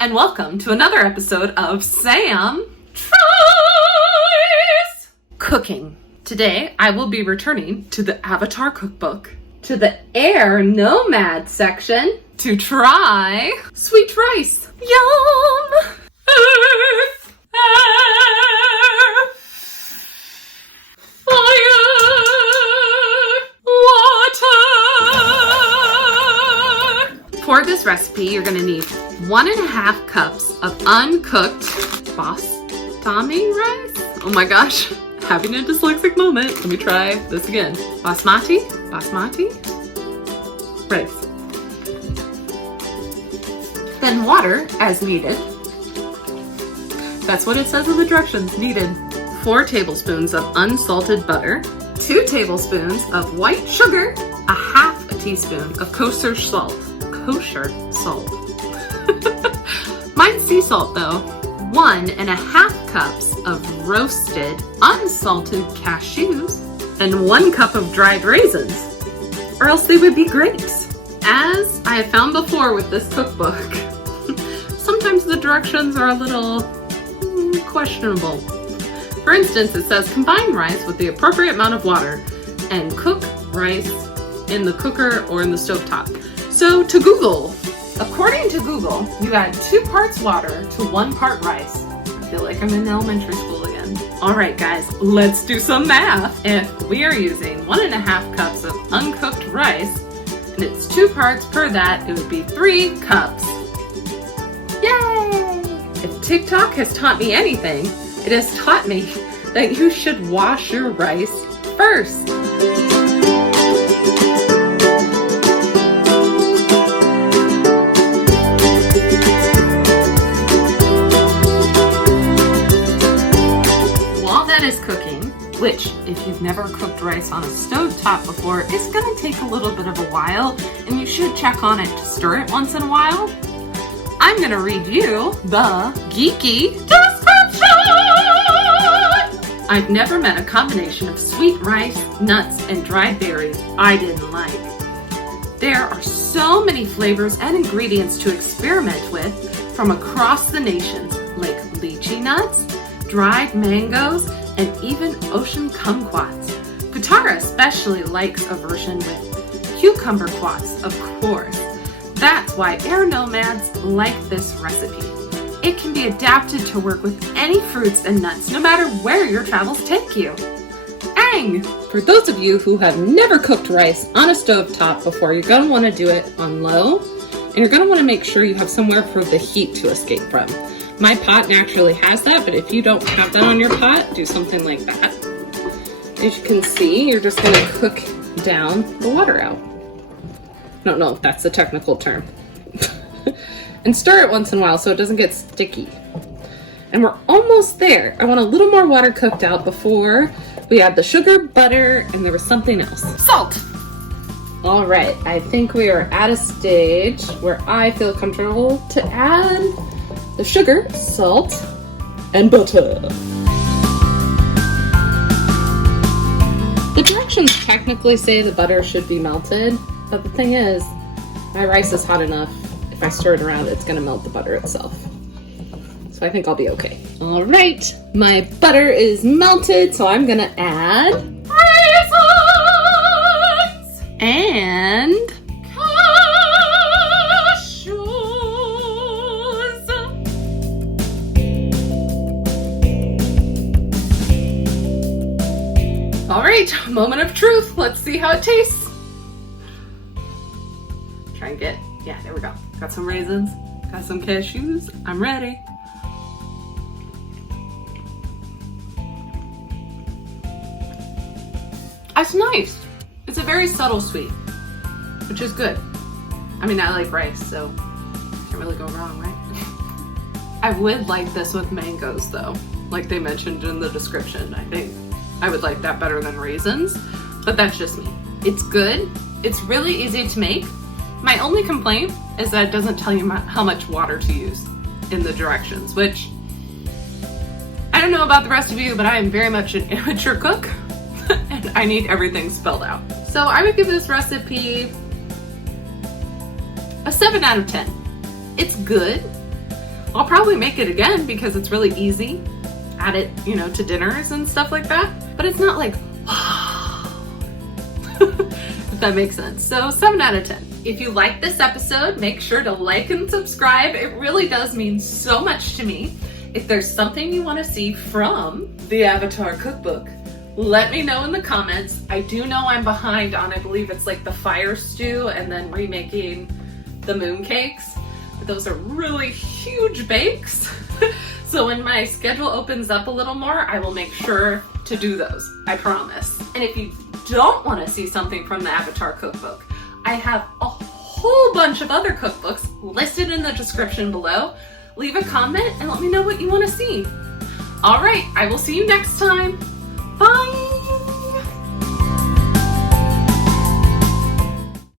and welcome to another episode of Sam Tries Cooking. Today, I will be returning to the Avatar Cookbook, to the Air Nomad section, to try sweet rice. Yum! Earth, air, fire, water. For this recipe, you're going to need 1.5 cups of uncooked basmati rice. Oh my gosh, having a dyslexic moment. Let me try this again. Basmati rice. Then water as needed. That's what it says in the directions, needed. 4 tablespoons of unsalted butter, 2 tablespoons of white sugar, 1/2 teaspoon of kosher salt. Mine's sea salt though. 1.5 cups of roasted, unsalted cashews, and 1 cup of dried raisins, or else they would be grapes. As I have found before with this cookbook, sometimes the directions are a little questionable. For instance, it says combine rice with the appropriate amount of water and cook rice in the cooker or in the stovetop. So to Google, according to Google, you add 2 parts water to 1 part rice. I feel like I'm in elementary school again. All right, guys, let's do some math. If we are using 1.5 cups of uncooked rice, and it's 2 parts per that, it would be 3 cups. Yay! If TikTok has taught me anything, it has taught me that you should wash your rice first. Is cooking, which if you've never cooked rice on a stovetop before, it's going to take a little bit of a while, and you should check on it to stir it once in a while. I'm going to read you the geeky description! I've never met a combination of sweet rice, nuts, and dried berries I didn't like. There are so many flavors and ingredients to experiment with from across the nations, like lychee nuts, dried mangoes, and even ocean kumquats. Katara especially likes a version with cucumber quats, of course. That's why air nomads like this recipe. It can be adapted to work with any fruits and nuts, no matter where your travels take you. Ang! For those of you who have never cooked rice on a stovetop before, you're going to want to do it on low, and you're going to want to make sure you have somewhere for the heat to escape from. My pot naturally has that, but if you don't have that on your pot, do something like that. As you can see, you're just going to cook down the water out. I don't know if that's the technical term. And stir it once in a while so it doesn't get sticky. And we're almost there. I want a little more water cooked out before we add the sugar, butter, and there was something else. Salt! All right, I think we are at a stage where I feel comfortable to add the sugar, salt, and butter. The directions technically say the butter should be melted, but the thing is, my rice is hot enough. If I stir it around, it's gonna melt the butter itself. So I think I'll be okay. All right, my butter is melted, so I'm gonna add raisins and all right, moment of truth. Let's see how it tastes. Try and get, yeah, there we go. Got some raisins, got some cashews. I'm ready. It's nice. It's a very subtle sweet, which is good. I mean, I like rice, so can't really go wrong, right? I would like this with mangoes though, like they mentioned in the description. I think I would like that better than raisins, but that's just me. It's good. It's really easy to make. My only complaint is that it doesn't tell you how much water to use in the directions, which I don't know about the rest of you, but I am very much an amateur cook and I need everything spelled out. So I would give this recipe a 7 out of 10. It's good. I'll probably make it again because it's really easy. Add it, you know, to dinners and stuff like that. But it's not like, wow. If that makes sense. So 7 out of 10. If you like this episode, make sure to like and subscribe. It really does mean so much to me. If there's something you want to see from the Avatar Cookbook, let me know in the comments. I do know I'm behind on, I believe it's like the fire stew and then remaking the moon cakes. But those are really huge bakes. So when my schedule opens up a little more, I will make sure to do those. I promise. And if you don't want to see something from the Avatar Cookbook, I have a whole bunch of other cookbooks listed in the description below. Leave a comment and let me know what you want to see. All right, I will see you next time. Bye!